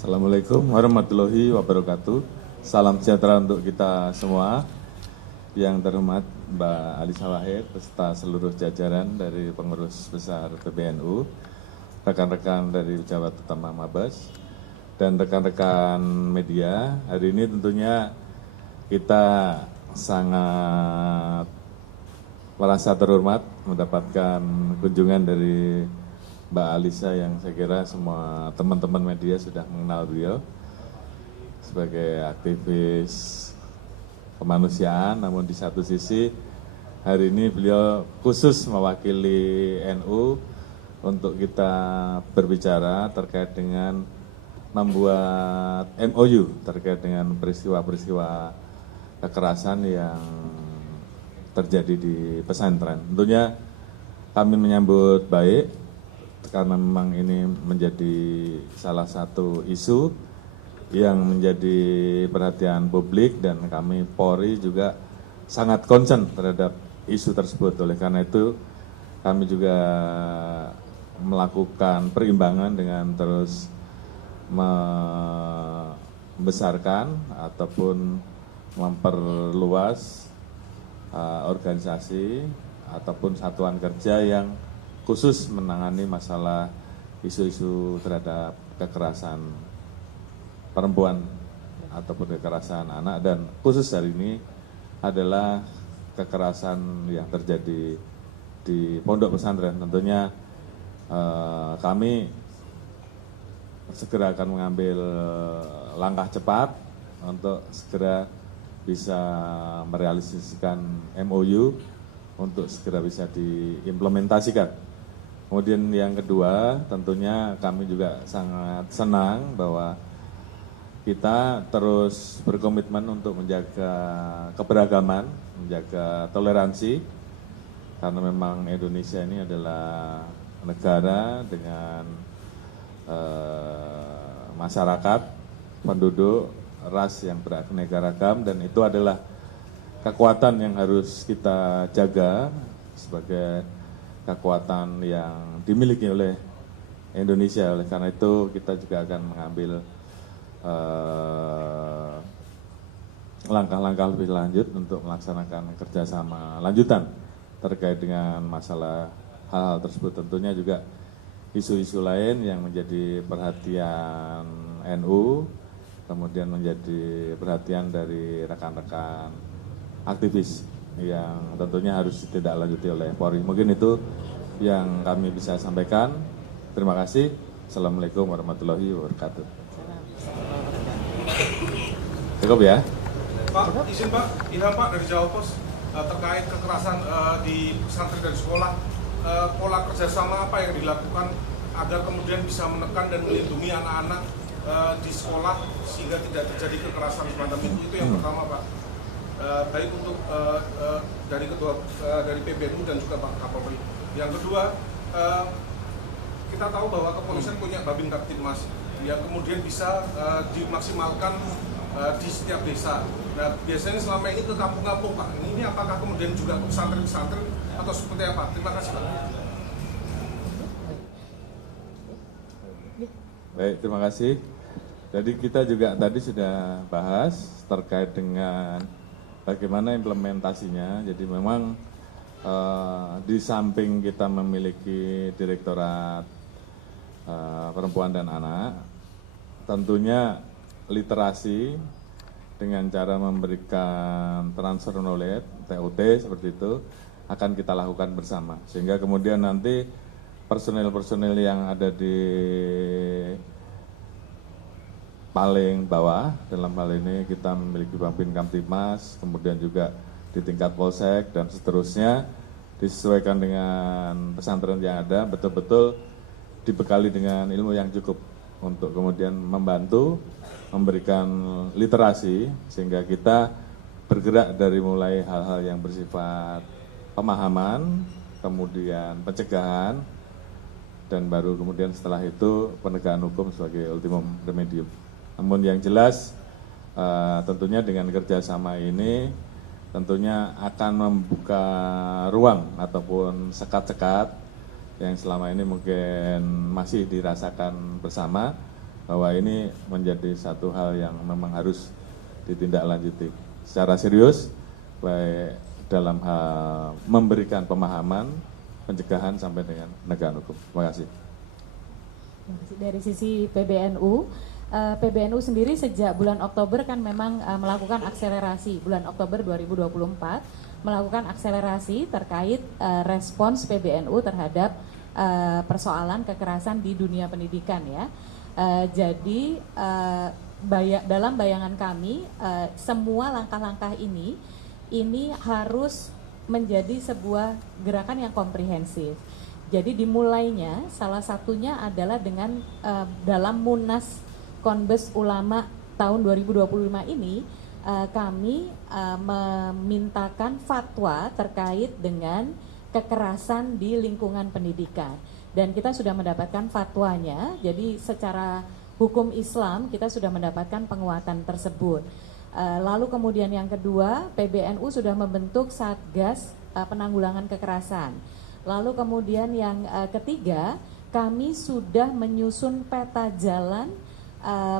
Assalamualaikum warahmatullahi wabarakatuh. Salam sejahtera untuk kita semua. Yang terhormat Mbak Alisa Wahid beserta seluruh jajaran dari pengurus besar PBNU, rekan-rekan dari pejabat utama Mabes, dan rekan-rekan media. Hari ini tentunya kita sangat merasa terhormat mendapatkan kunjungan dari Mbak Alisa yang saya kira semua teman-teman media sudah mengenal beliau sebagai aktivis kemanusiaan, namun di satu sisi hari ini beliau khusus mewakili NU untuk kita berbicara terkait dengan membuat MOU terkait dengan peristiwa-peristiwa kekerasan yang terjadi di pesantren. Tentunya kami menyambut baik karena memang ini menjadi salah satu isu yang menjadi perhatian publik dan kami Polri juga sangat concern terhadap isu tersebut. Oleh karena itu kami juga melakukan perimbangan dengan terus membesarkan ataupun memperluas organisasi ataupun satuan kerja yang khusus menangani masalah isu-isu terhadap kekerasan perempuan ataupun kekerasan anak, dan khusus hari ini adalah kekerasan yang terjadi di pondok pesantren. Tentunya kami segera akan mengambil langkah cepat untuk segera bisa merealisasikan MOU untuk segera bisa diimplementasikan. Kemudian yang kedua, tentunya kami juga sangat senang bahwa kita terus berkomitmen untuk menjaga keberagaman, menjaga toleransi, karena memang Indonesia ini adalah negara dengan masyarakat, penduduk, ras yang beraneka ragam, dan itu adalah kekuatan yang harus kita jaga sebagai kekuatan yang dimiliki oleh Indonesia. Oleh karena itu kita juga akan mengambil langkah-langkah lebih lanjut untuk melaksanakan kerjasama lanjutan terkait dengan masalah hal-hal tersebut. Tentunya juga isu-isu lain yang menjadi perhatian NU, kemudian menjadi perhatian dari rekan-rekan aktivis yang tentunya harus ditindaklanjuti oleh Polri. Mungkin itu yang kami bisa sampaikan. Terima kasih. Assalamualaikum warahmatullahi wabarakatuh. Cukup ya? Pak, izin Pak, Ilham Pak dari Jawa Pos terkait kekerasan di pesantren dan sekolah, pola kerjasama apa yang dilakukan agar kemudian bisa menekan dan melindungi anak-anak di sekolah sehingga tidak terjadi kekerasan semacam itu yang pertama Pak. Baik untuk dari dari PBNU dan juga Pak Kapolri. Yang kedua, kita tahu bahwa kepolisian punya Babin Kaptipmas yang kemudian bisa dimaksimalkan di setiap desa. Nah, biasanya selama ini ke kampung-kampung Pak. Ini apakah kemudian juga ke pesantren-pesantren atau seperti apa? Terima kasih Pak. Baik, terima kasih. Jadi kita juga tadi sudah bahas terkait dengan bagaimana implementasinya. Jadi memang di samping kita memiliki Direktorat Perempuan dan Anak, tentunya literasi dengan cara memberikan transfer knowledge, TOT seperti itu, akan kita lakukan bersama. Sehingga kemudian nanti personil-personil yang ada di paling bawah, dalam hal ini kita memiliki Babin Kamtipmas, kemudian juga di tingkat Polsek dan seterusnya, disesuaikan dengan pesantren yang ada, betul-betul dibekali dengan ilmu yang cukup untuk kemudian membantu memberikan literasi sehingga kita bergerak dari mulai hal-hal yang bersifat pemahaman, kemudian pencegahan, dan baru kemudian setelah itu penegakan hukum sebagai ultimum remedium. Namun yang jelas tentunya dengan kerjasama ini tentunya akan membuka ruang ataupun sekat-sekat yang selama ini mungkin masih dirasakan bersama, bahwa ini menjadi satu hal yang memang harus ditindaklanjuti secara serius, baik dalam hal memberikan pemahaman, pencegahan sampai dengan penegakan hukum. Terima kasih. Dari sisi PBNU, PBNU sendiri sejak bulan Oktober kan memang melakukan akselerasi, bulan Oktober 2024 melakukan akselerasi terkait respons PBNU terhadap persoalan kekerasan di dunia pendidikan ya. Jadi dalam bayangan kami semua langkah-langkah ini harus menjadi sebuah gerakan yang komprehensif. Jadi dimulainya salah satunya adalah dengan dalam Munas Konbes Ulama tahun 2025 ini kami memintakan fatwa terkait dengan kekerasan di lingkungan pendidikan. Dan kita sudah mendapatkan fatwanya, jadi secara hukum Islam kita sudah mendapatkan penguatan tersebut. Lalu kemudian yang kedua, PBNU sudah membentuk Satgas Penanggulangan Kekerasan. Lalu kemudian yang ketiga, kami sudah menyusun peta jalan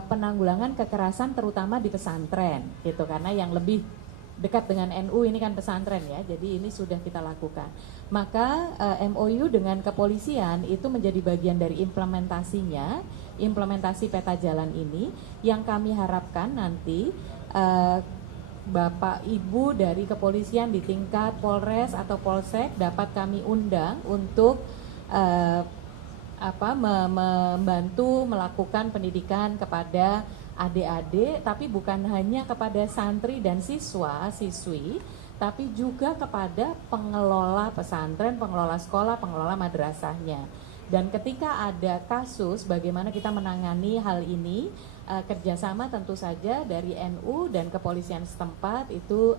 penanggulangan kekerasan terutama di pesantren gitu, karena yang lebih dekat dengan NU ini kan pesantren ya, jadi ini sudah kita lakukan. Maka MOU dengan kepolisian itu menjadi bagian dari implementasinya, implementasi peta jalan ini yang kami harapkan nanti Bapak Ibu dari kepolisian di tingkat Polres atau Polsek dapat kami undang untuk membantu melakukan pendidikan kepada adik-adik, tapi bukan hanya kepada santri dan siswa-siswi, tapi juga kepada pengelola pesantren, pengelola sekolah, pengelola madrasahnya. Dan ketika ada kasus, bagaimana kita menangani hal ini, kerjasama tentu saja dari NU dan kepolisian setempat itu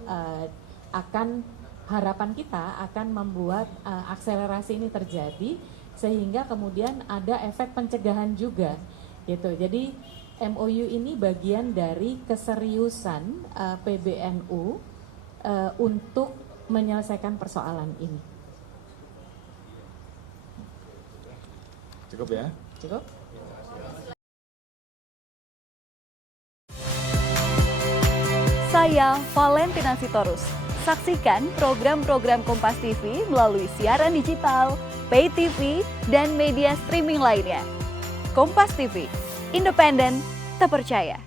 harapan kita akan membuat akselerasi ini terjadi, sehingga kemudian ada efek pencegahan juga gitu. Jadi MOU ini bagian dari keseriusan PBNU untuk menyelesaikan persoalan ini. Cukup ya? Cukup. Saya Valentina Sitorus. Saksikan program-program Kompas TV melalui siaran digital, pay TV, dan media streaming lainnya. Kompas TV, independen, terpercaya.